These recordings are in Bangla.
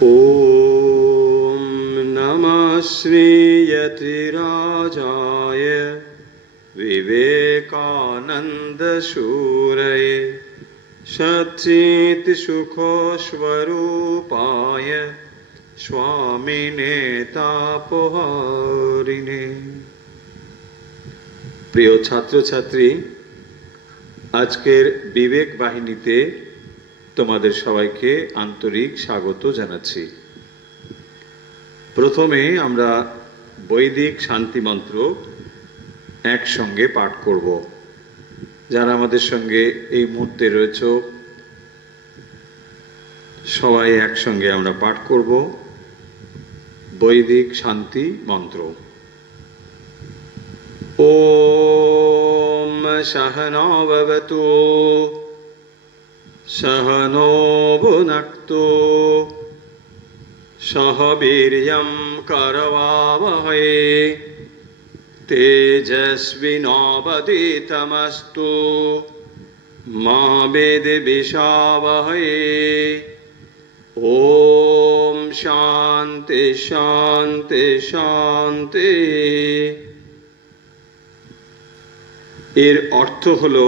ॐ नमः श्रीयतिराजाय विवेकानन्दशूरये सच्चित्सुखस्वरूपाय स्वामिने तापहारिणे। প্রিয় ছাত্রছাত্রী, আজকের বিবেক বাহিনীতে তোমাদের সবাইকে আন্তরিক স্বাগত জানাচ্ছি। প্রথমে আমরা বৈদিক শান্তি মন্ত্র একসঙ্গে পাঠ করব। যারা আমাদের সঙ্গে এই মুহূর্তে রয়েছে সবাই একসঙ্গে আমরা পাঠ করব বৈদিক শান্তি মন্ত্র। ওম সহনা ভবতু सहनो भुनक्तु सह वीर्यं करवावहै तेजस्विनावधीतमस्तु मा विद्विषावहै। ओम शांति शांति शांति। এর অর্থ হলো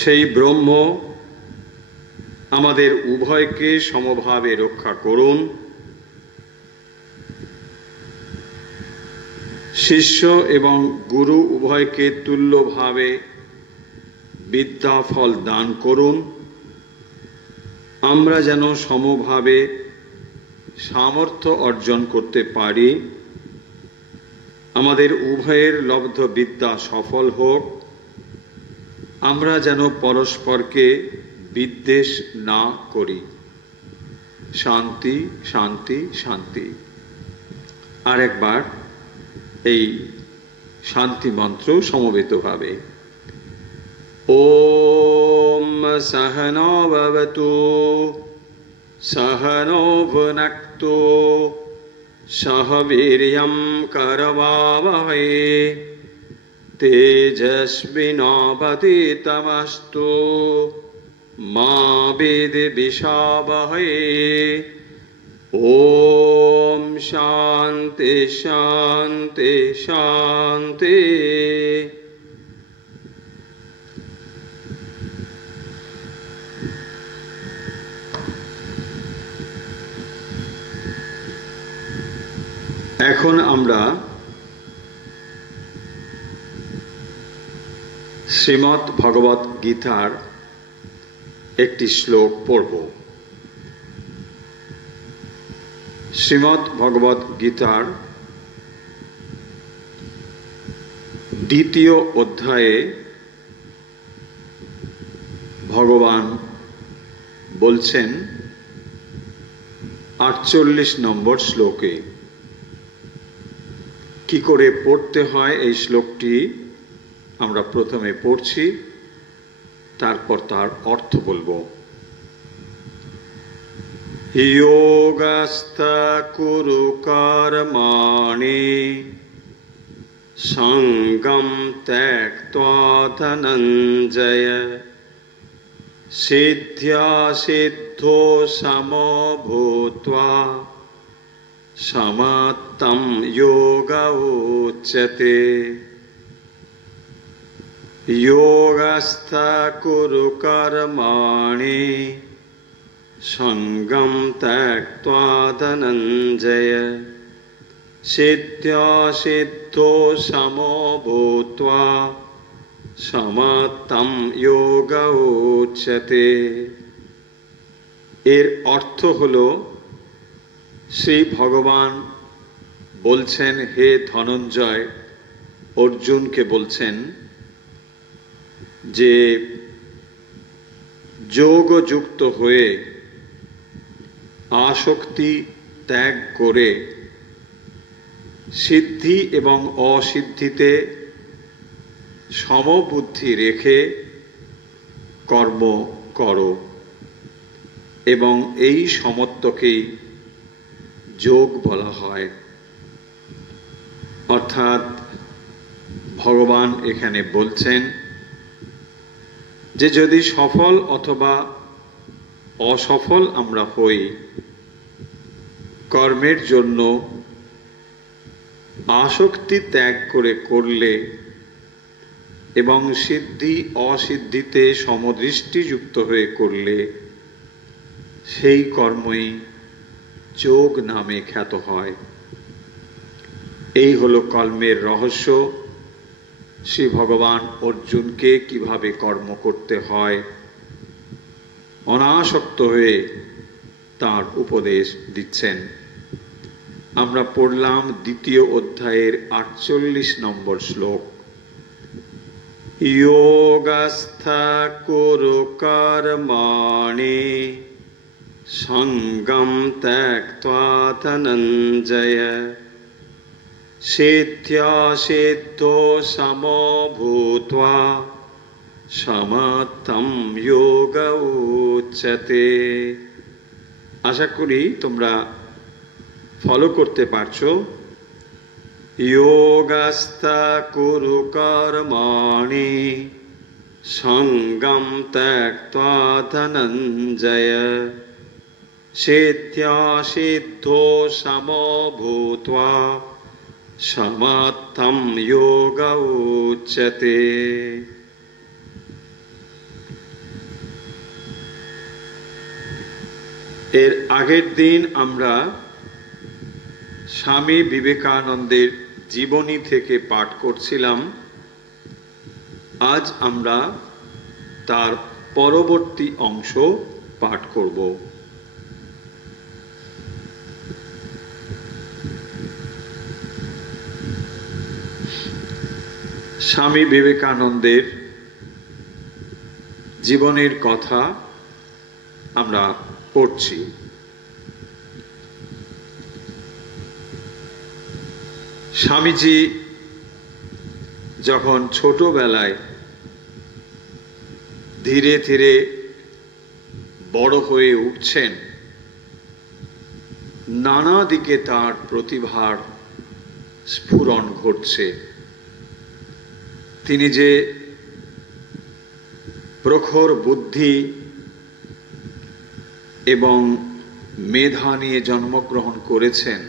সেই ব্রহ্ম আমাদের উভয়কে সমভাবে রক্ষা করুন। শিষ্য এবং গুরু উভয়কে তুল্যভাবে বিদ্যা ফল দান করুন। আমরা যেন সমভাবে সামর্থ্য অর্জন করতে পারি। আমাদের উভয়ের লব্ধ বিদ্যা সফল হোক। আমরা যেন পরস্পরকে বিদ্বেষ না করি। শান্তি শান্তি শান্তি। আরেকবার এই শান্তি মন্ত্র সমবেতভাবে। ওম সহনা ভবতু সহনো ভুনক্তু সহ বীর্যং করবাবহৈ तेजस्विनावधीतमस्तु मा विद्विषावहै। ओम शांति शांति शांति। এখন আমরা শ্রীমদ্ ভগবত গীতার একটি শ্লোক পড়ব। শ্রীমদ্ ভগবত গীতার দ্বিতীয় অধ্যায়ে ভগবান বলছেন ৪৮ নম্বর শ্লোকে। কি করে পড়তে হয় এই শ্লোকটি আমরা প্রথমে পড়ছি, তারপর তার অর্থ বলবো। যোগস্থা কুরু কর্মাণি সঙ্গম ত্যক্ত্বা ধনঞ্জয় সিদ্ধ্যা সিদ্ধো সমভূত্বা সমত্তম যোগ উচ্যতে। योगस्थ कुरु कर्माणि संगं त्यक्त्वा धनञ्जय सिद्ध्या सिद्धो समो भूत्वा समत्तं योग उच्यते। এর অর্থ হলো, শ্রী ভগবান বলছেন, হে ধনঞ্জয়, অর্জুনকে বলছেন যে যোগযুক্ত হয়ে আসক্তি ত্যাগ করে সিদ্ধি এবং অসিদ্ধিতে সমবুদ্ধি রেখে কর্ম করো এবং এই সমত্বকেই যোগ বলা হয়। অর্থাৎ ভগবান এখানে বলছেন যে যদি সফল অথবা অসফল আমরা হই, কর্মের জন্য আসক্তি ত্যাগ করলে এবং সিদ্ধি অসিদ্ধিতে সমদৃষ্টিযুক্ত হয়ে করলে সেই কর্মই যোগ নামে খ্যাত হয়। এই হলো কর্মের রহস্য। শ্রী ভগবান অর্জুনকে কিভাবে কর্ম করতে হয় অনাসক্ত হয়ে তার উপদেশ দিচ্ছেন। আমরা পড়লাম 2য় অধ্যায়ের 48 নম্বর শ্লোক। যোগস্থা কুরু কর্মাণি সঙ্গম ত্যক্ত্বা ধনঞ্জয় সিদ্ধ্যাসিদ্ধো সমো ভূত্বা সমত্বম যোগ উচ্যতে। আশা করি তোমরা ফলো করতে পারছো। যোগস্থা কুরু কর্মাণি সঙ্গম ত্যক্ত্বা ধনঞ্জয় সিদ্ধ্যাসিদ্ধো সমো ভূত্বা সমত্বম যোগ উচ্যতে। এর আগের দিন আমরা স্বামী বিবেকানন্দের জীবনী থেকে পাঠ করছিলাম। আজ আমরা তার পরবর্তী অংশ পাঠ করব। স্বামী বিবেকানন্দের জীবনের কথা আমরা পড়ছি। স্বামীজি যখন ছোটবেলায় ধীরে ধীরে বড় হয়ে উঠছেন, নানা দিকে তার প্রতিভার স্ফুরণ ঘটছে। তিনি যে প্রখর বুদ্ধি এবং মেধা নিয়ে জন্মগ্রহণ করেছেন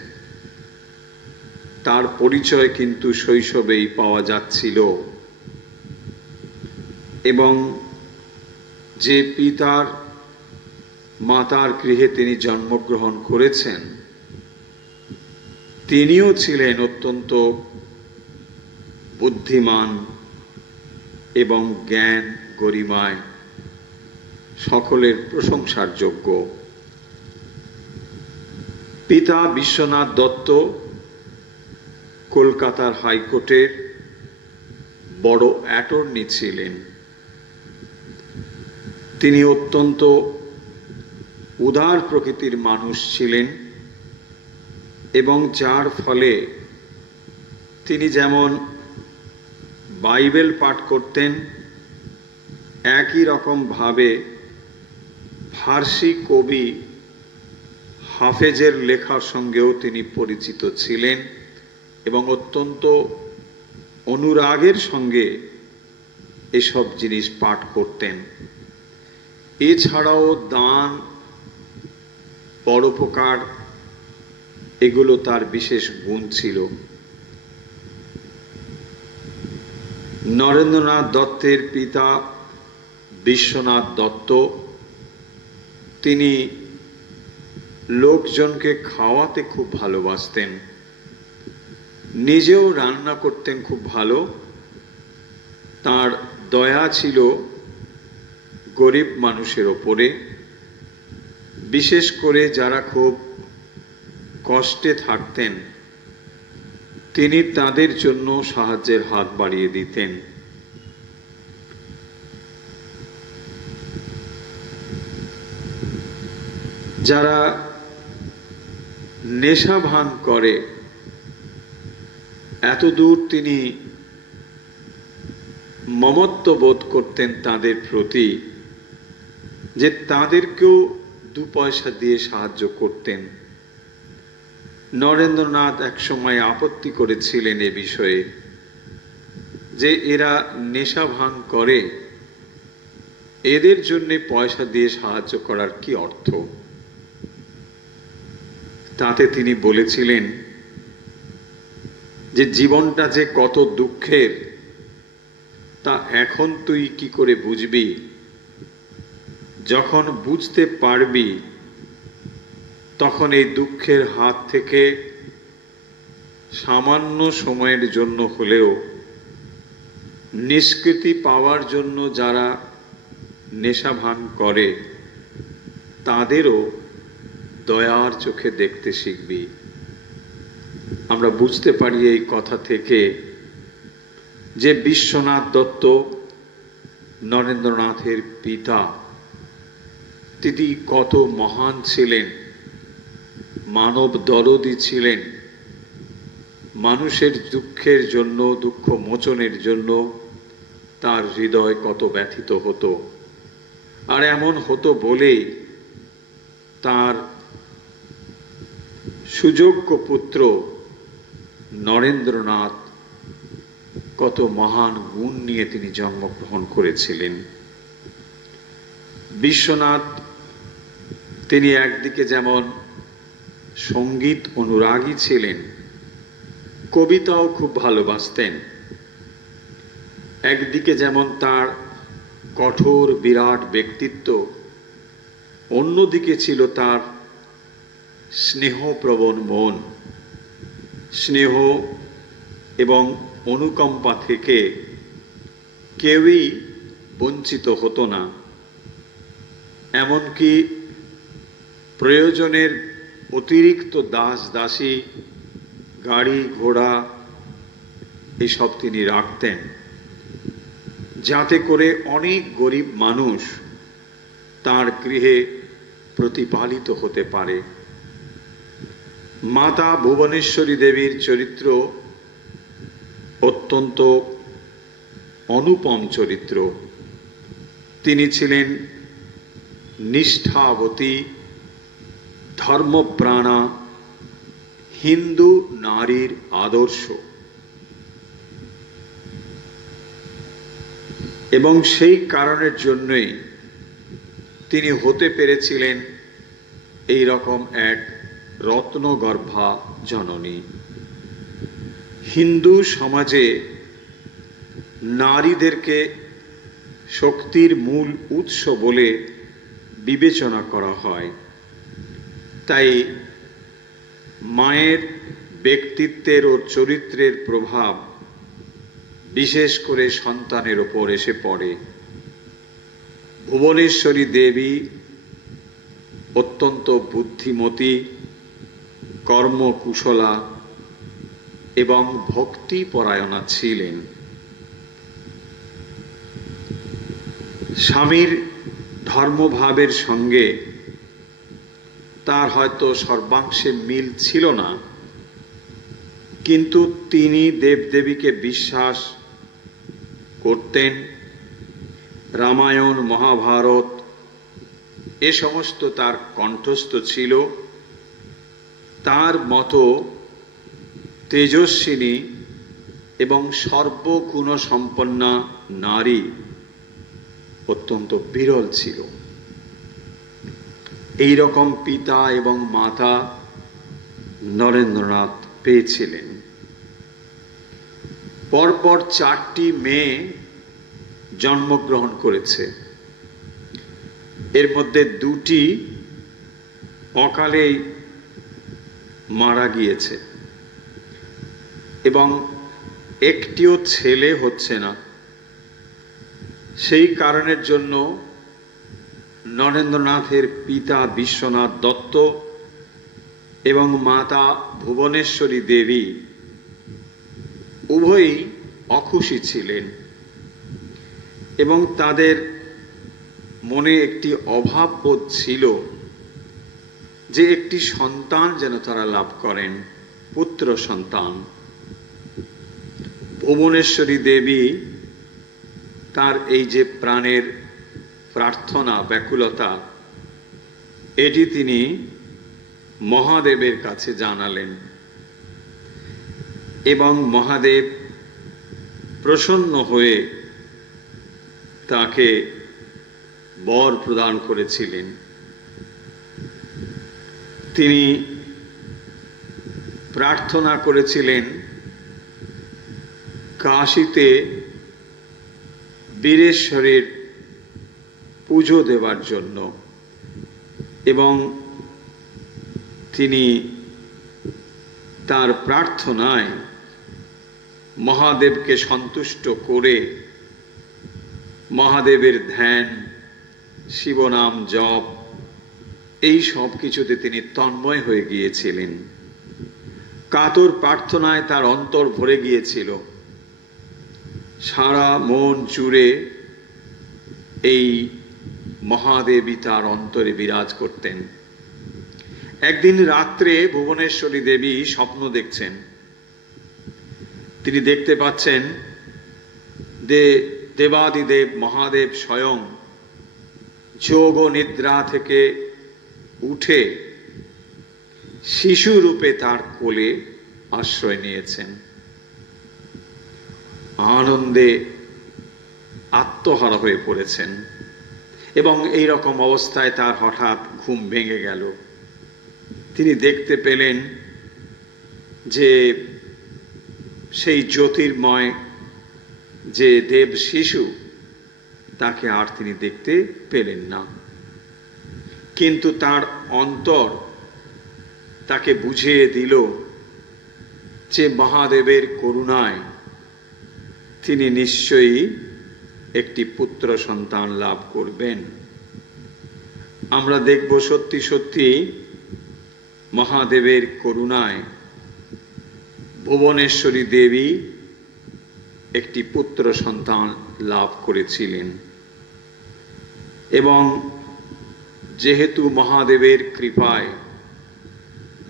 তার পরিচয় কিন্তু শৈশবেই পাওয়া যাচ্ছিল। এবং যে পিতার মাতার গৃহে তিনি জন্মগ্রহণ করেছেন তিনিও ছিলেন অত্যন্ত বুদ্ধিমান এবং জ্ঞান গরিমায় সকলের প্রশংসার যোগ্য। পিতা বিশ্বনাথ দত্ত কলকাতার হাইকোর্টের বড় অ্যাটর্নি ছিলেন। তিনি অত্যন্ত উদার প্রকৃতির মানুষ ছিলেন এবং যার ফলে তিনি যেমন বাইবেল পাঠ করতেন, একই রকম ভাবে ফার্সি কবি হাফেজের লেখার সঙ্গেও তিনি পরিচিত ছিলেন এবং অত্যন্ত অনুরাগের সঙ্গে এসব জিনিস পাঠ করতেন। এছাড়াও দান, পরোপকার এগুলো তার বিশেষ গুণ ছিল। নরেন্দ্রনাথ দত্তের পিতা বিশ্বনাথ দত্ত তিনি লোকজনকে খাওয়াতে খুব ভালোবাসতেন, নিজেও রান্না করতেন খুব ভালো। তার দয়া ছিল গরিব মানুষের ওপরে, বিশেষ করে যারা খুব কষ্টে থাকতেন তিনি তাদের জন্য সাহায্যের হাত বাড়িয়ে দিতেন। যারা নেশা ভান করে এতদূর তিনি মমত্ব বোধ করতেন তাদের প্রতি যে তাদেরকেও 2 পয়সা দিয়ে সাহায্য করতেন। নরেন্দ্রনাথ একসময় আপত্তি করেছিলেন এ বিষয়ে যে এরা নেশা ভান করে, এদের জন্য পয়সা দিয়ে সাহায্য করার কি অর্থ? তাতে তিনি বলেছিলেন যে জীবনটা যে কত দুঃখের তা এখন তুই কি করে বুঝবি? যখন বুঝতে পারবি তখন এই দুঃখের হাত থেকে সামান্য সময়ের জন্য হলেও নিষ্কৃতি পাওয়ার জন্য যারা নেশা ভান করে তাদেরও দয়ার চোখে দেখতে শিখবি। আমরা বুঝতে পারি এই কথা থেকে যে বিশ্বনাথ দত্ত নরেন্দ্রনাথের পিতা, তিনি কত মহান ছিলেন, মানব দরদী ছিলেন। মানুষের দুঃখের জন্য, দুঃখ মোচনের জন্য তার হৃদয় কত ব্যথিত হতো। আর এমন হতো বলেই তার সুযোগ্য পুত্র নরেন্দ্রনাথ কত মহান গুণ নিয়ে তিনি জন্মগ্রহণ করেছিলেন। বিশ্বনাথ তিনি একদিকে যেমন সঙ্গীত অনুরাগী ছিলেন, কবিতাও খুব ভালোবাসতেন। একদিকে যেমন তার কঠোর বিরাট ব্যক্তিত্ব, অন্যদিকে ছিল তার স্নেহপ্রবণ মন। স্নেহ এবং অনুকম্পা থেকে কেউই বঞ্চিত হতো না। এমনকি প্রয়োজনের অতিরিক্ত দাস দাসী, গাড়ি ঘোড়া এসব তিনি রাখতেন, যাতে করে অনেক গরিব মানুষ তার গৃহে প্রতিপালিত হতে পারে। মাতা ভুবনেশ্বরী দেবীর চরিত্র অত্যন্ত অনুপম চরিত্র। তিনি ছিলেন নিষ্ঠাবতী, ধর্মপ্রাণা হিন্দু নারীর আদর্শ, এবং সেই কারণের জন্যই তিনি হতে পেরেছিলেন এই রকম এক রত্নগর্ভা জননী। হিন্দু সমাজে নারীদেরকে শক্তির মূল উৎস বলে বিবেচনা করা হয়। তাই মায়ের ব্যক্তিত্বের ও চরিত্রের প্রভাব বিশেষ করে সন্তানের ওপর এসে পড়ে। ভুবনেশ্বরী দেবী অত্যন্ত বুদ্ধিমতী, কর্মকুশলা এবং ভক্তিপরায়ণা ছিলেন। স্বামীর ধর্মভাবের সঙ্গে তার হয়তো সর্বাংশে মিল ছিল না, কিন্তু তিনি দেবদেবীকে বিশ্বাস করতেন। রামায়ণ, মহাভারত এ সমস্ত তার কণ্ঠস্থ ছিল। তার মতো তেজস্বিনী এবং সর্বগুণসম্পন্না নারী অত্যন্ত বিরল ছিল। এই রকম পিতা এবং মাতা নরেন্দ্রনাথ পেয়েছিলেন। পরপর 4টি মেয়ে জন্মগ্রহণ করেছে। এর মধ্যে 2টি অকালেই মারা গিয়েছে এবং একটিও ছেলে হচ্ছে না। সেই কারণের জন্য নরেন্দ্রনাথের পিতা বিশ্বনাথ দত্ত এবং মাতা ভুবনেশ্বরী দেবী উভয়ই অখুশি ছিলেন এবং তাদের মনে একটি অভাববোধ ছিল যে একটি সন্তান যেন তারা লাভ করেন, পুত্র সন্তান। ভুবনেশ্বরী দেবী তার এই যে প্রাণের প্রার্থনা, ব্যাকুলতা, এটি তিনি মহাদেবের কাছে জানালেন এবং মহাদেব প্রসন্ন হয়ে তাকে বর প্রদান করেছিলেন। তিনি প্রার্থনা করেছিলেন কাশীতে বীরেশ্বরের পুজো দেওয়ার জন্য, এবং তিনি তার প্রার্থনায় মহাদেবকে সন্তুষ্ট করে মহাদেবের ধ্যান, শিবনাম জপ, এই সব কিছুতে তিনি তন্ময় হয়ে গিয়েছিলেন। কাতর প্রার্থনায় তার অন্তর ভরে গিয়েছিল। সারা মন জুড়ে এই মহাদেবী তার অন্তরে বিরাজ করতেন। একদিন রাত্রে ভুবনেশ্বরী দেবী স্বপ্ন দেখছেন। তিনি দেখতে পাচ্ছেন যে দেবাদিদেব মহাদেব স্বয়ং যোগ নিদ্রা থেকে উঠে শিশু রূপে তার কোলে আশ্রয় নিয়েছেন। আনন্দে আত্মহারা হয়ে পড়েছেন, এবং এই রকম অবস্থায় তার হঠাৎ ঘুম ভেঙে গেল। তিনি দেখতে পেলেন যে সেই জ্যোতির্ময় যে দেব শিশু, তাকে আর তিনি দেখতে পেলেন না। কিন্তু তার অন্তর তাকে বুঝিয়ে দিল যে মহাদেবের করুণায় তিনি নিশ্চয়ই একটি পুত্র সন্তান লাভ করবেন। আমরা দেখব সত্যি সত্যি মহাদেবের করুণায় ভুবনেশ্বরী দেবী একটি পুত্র সন্তান লাভ করেছিলেন, এবং যেহেতু মহাদেবের কৃপায়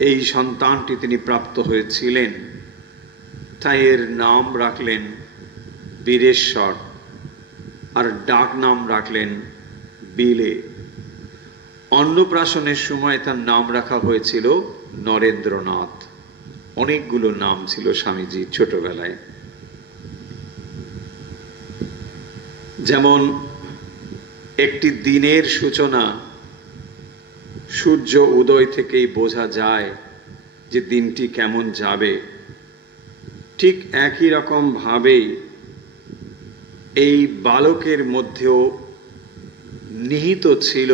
এই সন্তানটি তিনি প্রাপ্ত হয়েছিলেন, তাই এর নাম রাখলেন বীরেশ্বর, আর ডাক নাম রাখলেন বিলে। অন্নপ্রাশনের সময় তার নাম রাখা হয়েছিল নরেন্দ্রনাথ। অনেকগুলো নাম ছিল স্বামীজির ছোটবেলায়। যেমন একটি দিনের সূচনা সূর্য উদয় থেকেই বোঝা যায় যে দিনটি কেমন যাবে, ঠিক একই রকম ভাবেই এই বালকের মধ্যেও নিহিত ছিল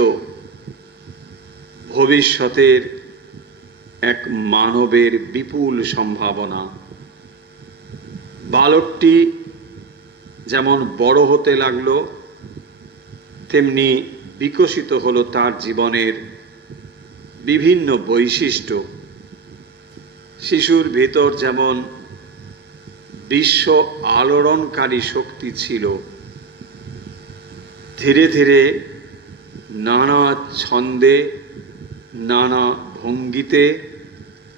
ভবিষ্যতের এক মানবের বিপুল সম্ভাবনা। বালকটি যেমন বড় হতে লাগলো, তেমনি বিকশিত হলো তার জীবনের বিভিন্ন বৈশিষ্ট্য। শিশুর ভিতর যেমন বিশ্ব আলোড়নকারী শক্তি ছিল, ধীরে ধীরে নানা ছন্দে, নানা ভঙ্গিতে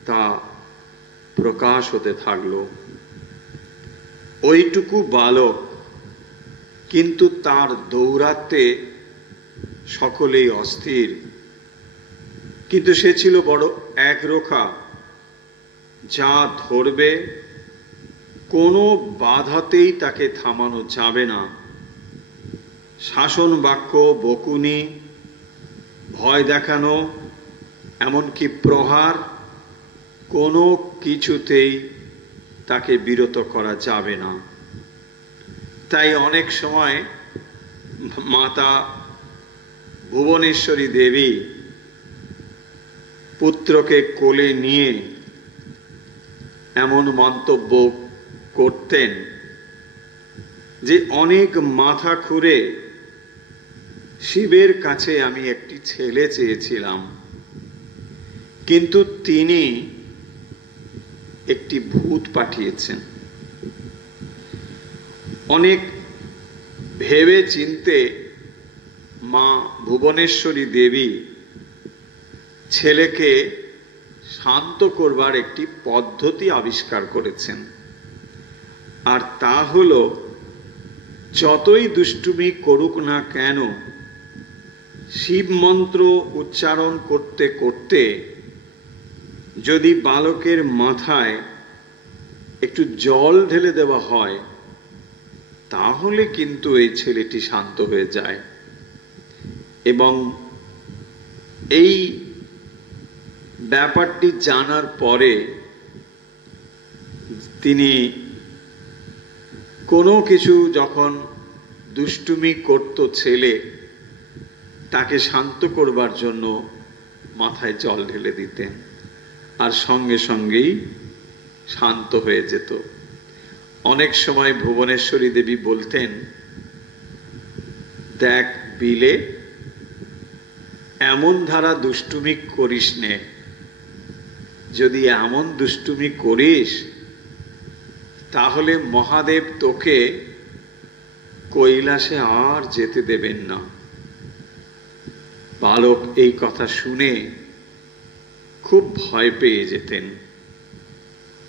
তা প্রকাশ হতে থাকলো। ওইটুকু বালক, কিন্তু তার দৌরাত্মে সকলেই অস্থির। কিন্তু সে ছিল বড় একরোখা, যা ধরবে কোনো বাধাতেই তাকে থামানো যাবে না। শাসন বাক্য, বকুনি, ভয় দেখানো, এমনকি প্রহার, কোনো কিছুতেই তাকে বিরত করা যাবে না। তাই অনেক সময় মাতা ভুবনেশ্বরী দেবী পুত্রকে কোলে নিয়ে এমন মন্তব্য করতেন যে অনেক মাথা খুঁড়ে শিবের কাছে আমি একটি ছেলে চেয়েছিলাম, কিন্তু তিনি একটি ভূত পাঠিয়েছেন। অনেক ভেবে চিন্তে মা ভুবনেশ্বরী দেবী ছেলেকে শান্ত করবার একটি পদ্ধতি আবিষ্কার করেছেন, আর তা হলো যতই দুষ্টুমি করুক না কেন, শিব মন্ত্র উচ্চারণ করতে করতে যদি বালকের মাথায় একটু জল ঢেলে দেওয়া হয়, তাহলে কিন্তু এই ছেলেটি শান্ত হয়ে যায়। এবং এই ব্যাপারটি জানার পরে তিনি কোনো কিছু যখন দুষ্টুমি করত ছেলে, তাকে শান্ত করবার জন্য মাথায় জল ঢেলে দিতেন, আর সঙ্গে সঙ্গেই শান্ত হয়ে যেত। অনেক সময় ভুবনেশ্বরী দেবী বলতেন, দেখ বিলে, এমন ধারা দুষ্টুমি করিস নে, যদি এমন দুষ্টুমি করিস তাহলে মহাদেব তোকে কৈলাসে আর যেতে দেবেন না। বালক এই কথা শুনে খুব ভয় পেয়ে যেতেন।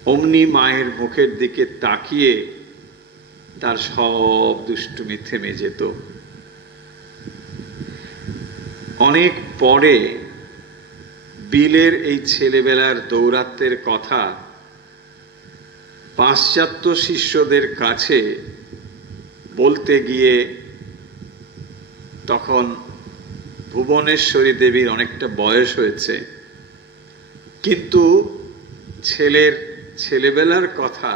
অমনি মায়ের মুখের দিকে তাকিয়ে তার সব দুষ্টুমি থেমে যেত। অনেক পরে বিলের এই ছেলেবেলার দৌরাত্ম্যের কথা পাশ্চাত্য শিষ্যদের কাছে বলতে গিয়ে তখন ভুবনেশ্বরী দেবীর অনেকটা বয়স হয়েছে, কিন্তু ছেলেবেলার কথা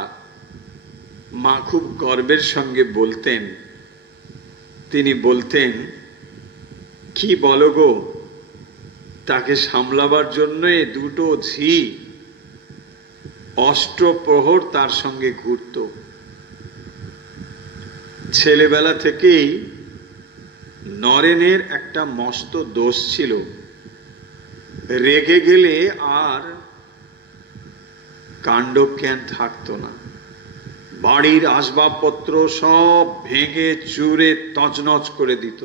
মা খুব গর্বের সঙ্গে বলতেন। তিনি বলতেন, কি বলো গো, তাকে সামলাবার জন্য দুটো ঝি অষ্টপ্রহর তার সঙ্গে ঘুরত। ছেলেবেলা থেকেই নরেনের একটা মস্ত দোষ ছিল, রেগে গেলে আর কাণ্ডজ্ঞান থাকতো না। বাড়ির আসবাবপত্র সব ভেঙে চুরে তছনছ করে দিত।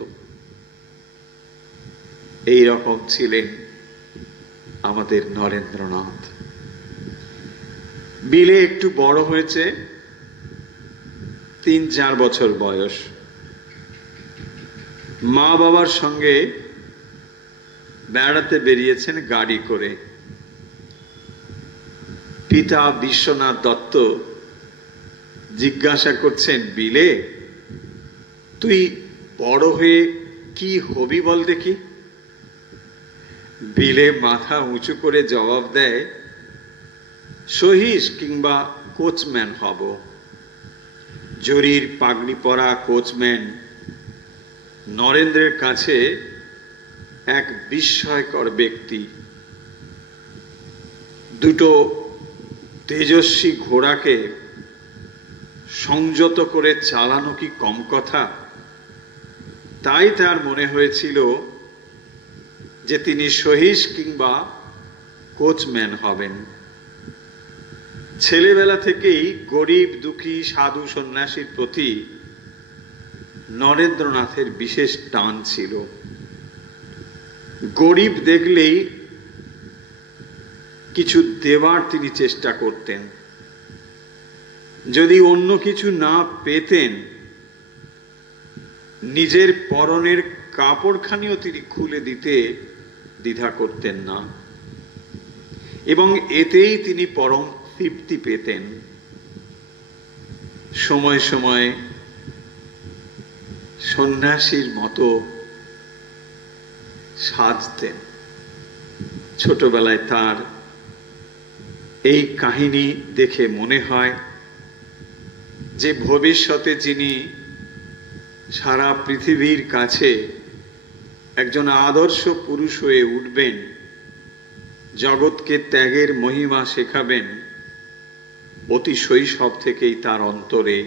এই রকম ছিলেন আমাদের নরেন্দ্রনাথ। বিলে একটু বড় হয়েছে, 3-4 বছর বয়স। মা বাবার সঙ্গে বেড়াতে বেরিয়েছেন গাড়ি করে। পিতা বিশ্বনাথ দত্ত জিজ্ঞাসা করছেন, বিলে, তুই বড় হয়ে কি হবি বল দেখি? বিলে মাথা উঁচু করে জবাব দেয়, সহিস কিংবা কোচম্যান হব। জরির পাগড়ি পরা কোচম্যান নরেন্দ্রের কাছে এক বিস্ময়কর ব্যক্তি। দুটো তেজস্বী ঘোড়াকে সংযত করে চালানো কি কম কথা? তাই তার মনে হয়েছিল যে তিনি সহিস কিংবা কোচম্যান হবেন। ছেলেবেলা থেকেই গরিব দুঃখী সাধু সন্ন্যাসীর প্রতি নরেন্দ্রনাথের বিশেষ টান ছিল। গরিব দেখলেই কিছু দেওয়ার তিনি চেষ্টা করতেন। যদি অন্য কিছু না পেতেন, নিজের পরনের কাপড়খানিও তিনি খুলে দিতে দ্বিধা করতেন না, এবং এতেই তিনি পরম তৃপ্তি পেতেন। সময় সময় সন্ন্যাসীর মতো সাজতেন। ছোটবেলায় তার এই কাহিনী দেখে মনে হয় যে ভবিষ্যতে যিনি সারা পৃথিবীর কাছে একজন আদর্শ পুরুষ হয়ে উঠবেন, জগৎকে ত্যাগের মহিমা শেখাবেন, অতি শৈশব থেকেই তার অন্তরে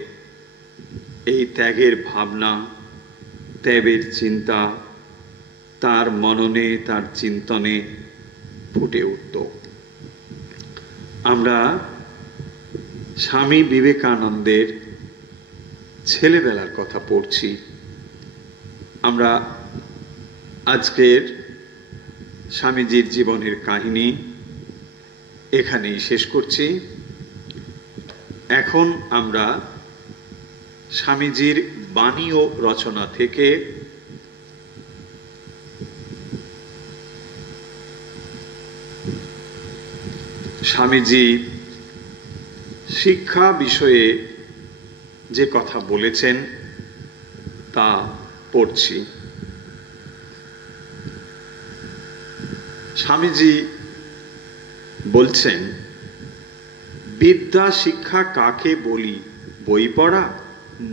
এই ত্যাগের ভাবনা, ত্যাগের চিন্তা তার মননে, তার চিন্তনে ফুটে উঠত। আমরা স্বামী বিবেকানন্দের ছেলেবেলার কথা পড়ছি। আমরা আজকের স্বামীজির জীবনের কাহিনী এখানেই শেষ করছি। এখন আমরা স্বামীজির বাণী ও রচনা থেকে স্বামীজি শিক্ষা বিষয়ে যে কথা বলেছেন তা পড়ছি। স্বামীজি বলছেন, বিদ্যা শিক্ষা কাকে বলি? বই পড়া?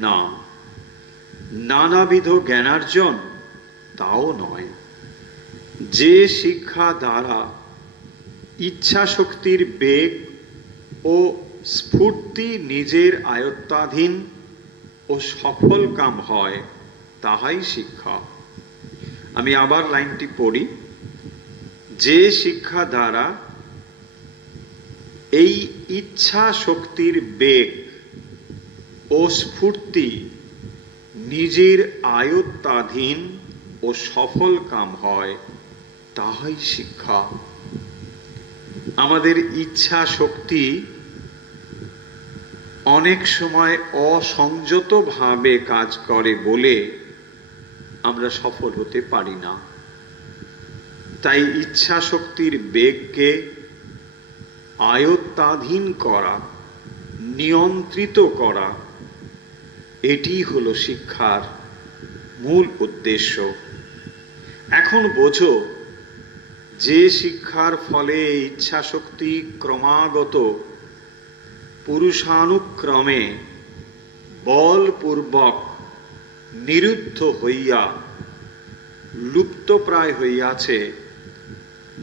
না। নানাবিধ জ্ঞানার্জন? তাও নয়। যে শিক্ষা দ্বারা ইচ্ছা শক্তির বেগ ও স্ফূর্তি নিজের আয়ত্তাধীন ও সফল কাম হয়, তাহাই শিক্ষা। আমি আবার লাইনটি পড়ি। যে শিক্ষা দ্বারা এই ইচ্ছা শক্তির বেগ ও স্ফূর্তি নিজের আয়ত্তাধীন ও সফল কাম হয়, তাহাই শিক্ষা। আমাদের ইচ্ছা শক্তি অনেক সময় অসংযতভাবে কাজ করে বলে আমরা সফল হতে পারি না। তাই ইচ্ছা শক্তির বেগকে আয়ত্তাধীন করা, নিয়ন্ত্রিত করা, এটি হলো শিক্ষার মূল উদ্দেশ্য। এখন বোঝো, যে শিক্ষার ফলে ইচ্ছা শক্তি ক্রমাগত পুরুষানুক্রমে বলপূর্বক নিরুদ্ধ হইয়া লুপ্তপ্রায় হইয়াছে,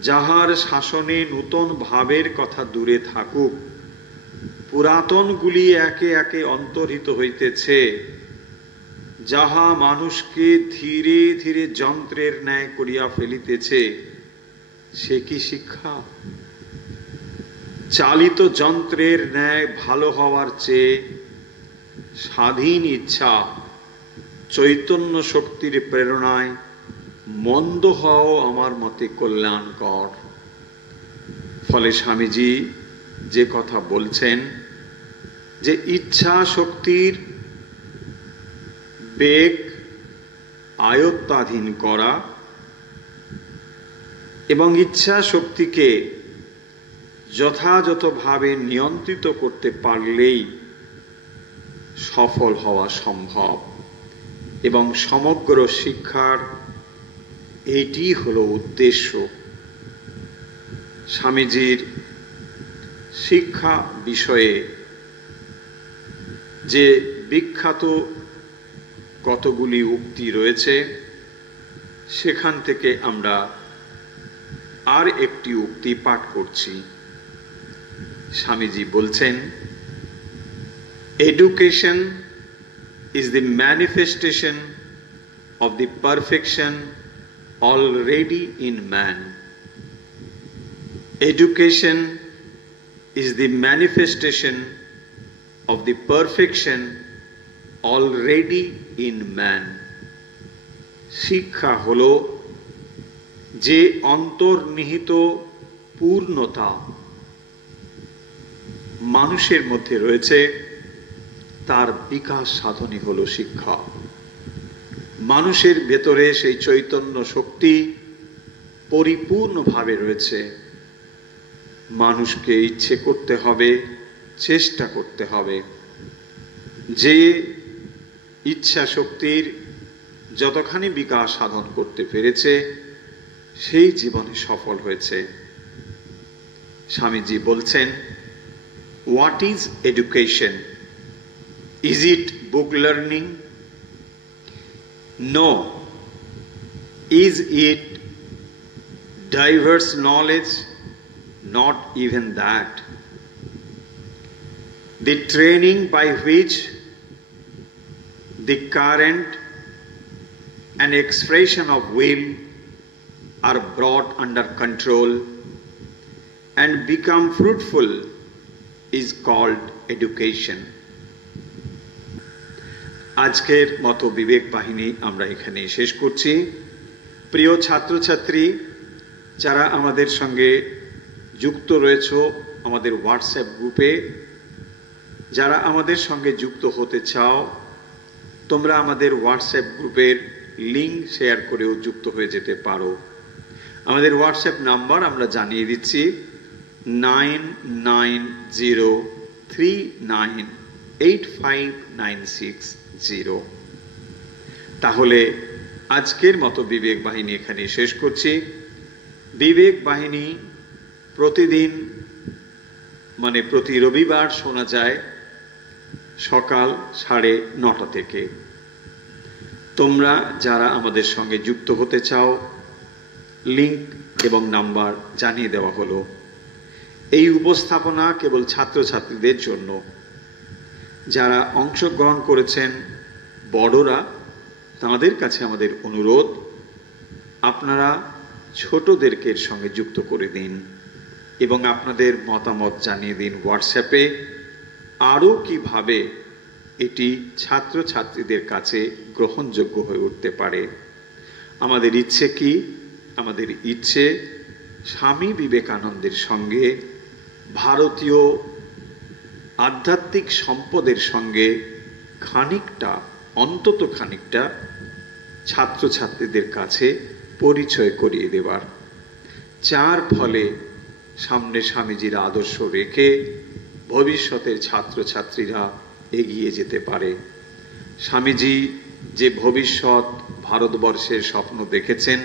যাহার শাসনে নূতন ভাবের কথা দূরে থাকুক, পুরাতনগুলি একে একে অন্তর্হিত হইতেছে, যাহা মানুষকে ধীরে ধীরে যন্ত্রের ন্যায় করিয়া ফেলিতেছে, সে কি শিক্ষা? চালিত যন্ত্রের ন্যায় ভালো হওয়ার চেয়ে স্বাধীন ইচ্ছা, চৈতন্য শক্তির প্রেরণায় মন্দ হওয়া আমার মতে কল্যাণকর। ফলে স্বামীজি যে কথা বলছেন, যে ইচ্ছা শক্তির বেগ আয়ত্তাধীন করা এবং ইচ্ছা শক্তিকে যথাযথভাবে নিয়ন্ত্রিত করতে পারলেই সফল হওয়া সম্ভব, এবং সমগ্র শিক্ষার এটি হলো উদ্দেশ্য। স্বামীজির শিক্ষা বিষয়ে যে বিখ্যাত কতগুলি উক্তি রয়েছে, সেখান থেকে আমরা আর একটি উক্তি পাঠ করছি। স্বামীজি বলছেন, education is the manifestation of the perfection already in man. Education is the manifestation of the perfection already in man. শিক্ষা হলো যে অন্তর্নিহিত পূর্ণতা মানুষের মধ্যে রয়েছে, তার বিকাশ সাধনই হলো শিক্ষা। মানুষের ভেতরে সেই চৈতন্য শক্তি পরিপূর্ণভাবে রয়েছে। মানুষকে ইচ্ছে করতে হবে, চেষ্টা করতে হবে। যে ইচ্ছা শক্তির যতখানি বিকাশ সাধন করতে পেরেছে, সেই জীবনে সফল হয়েছে। স্বামীজি বলছেন, what is education? Is it book learning? No. Is it diverse knowledge? Not even that. The training by which the current and expression of will are brought under control and become fruitful is called education. আজকের মতো বিবেক বাহিনী আমরা এখানে শেষ করছি। প্রিয় ছাত্রছাত্রী, যারা আমাদের সঙ্গে যুক্ত রয়েছে আমাদের হোয়াটসঅ্যাপ গ্রুপে, যারা আমাদের সঙ্গে যুক্ত হতে চাও, তোমরা আমাদের হোয়াটসঅ্যাপ গ্রুপের লিঙ্ক শেয়ার করেও যুক্ত হয়ে যেতে পারো। আমাদের হোয়াটসঅ্যাপ নাম্বার আমরা জানিয়ে দিচ্ছি, 9903985960। তাহলে আজকের মতো বিবেক বাহিনী এখানে শেষ করছি। বিবেক বাহিনী প্রতিদিন প্রতি রবিবার শোনা যায় সকাল 9:30 থেকে। তোমরা যারা আমাদের সঙ্গে যুক্ত হতে চাও, লিংক এবং নাম্বার জানিয়ে দেওয়া হলো। এই উপস্থাপনা কেবল ছাত্রছাত্রীদের জন্য। যারা অংশগ্রহণ করেছেন বড়রা, তাদের কাছে আমাদের অনুরোধ, আপনারা ছোটদেরকে এর সঙ্গে যুক্ত করে দিন এবং আপনাদের মতামত জানিয়ে দিন হোয়াটসঅ্যাপে। আরও কিভাবে এটি ছাত্রছাত্রীদের কাছে গ্রহণযোগ্য হয়ে উঠতে পারে। আমাদের ইচ্ছে কি? আমাদের ইচ্ছে স্বামী বিবেকানন্দের সঙ্গে ভারতীয় আধ্যাত্মিক সম্পদের সঙ্গে খানিকটা, অন্তত খানিকটা ছাত্রছাত্রীদের কাছে পরিচয় করিয়ে দেবার, যার ফলে সামনে স্বামীজির আদর্শ রেখে ভবিষ্যতের ছাত্রছাত্রীরা এগিয়ে যেতে পারে। স্বামীজি যে ভবিষ্যৎ ভারতবর্ষের স্বপ্ন দেখেছেন,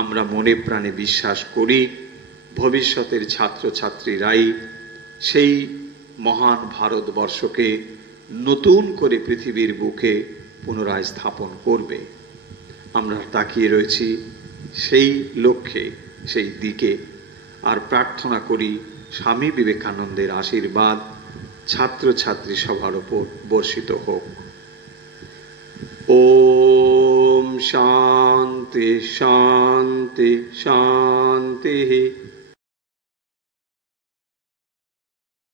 আমরা মনে প্রাণে বিশ্বাস করি ভবিষ্যতের ছাত্রছাত্রীরাই সেই মহান ভারতবর্ষকে নতুন করে পৃথিবীর বুকে পুনরায় স্থাপন করবে। আমরা তাকিয়ে রয়েছি সেই লক্ষ্যে, সেই দিকে। আর প্রার্থনা করি স্বামী বিবেকানন্দের আশীর্বাদ ছাত্রছাত্রী সবার উপর বর্ষিত হোক। ওম শান্তি শান্তি শান্তি।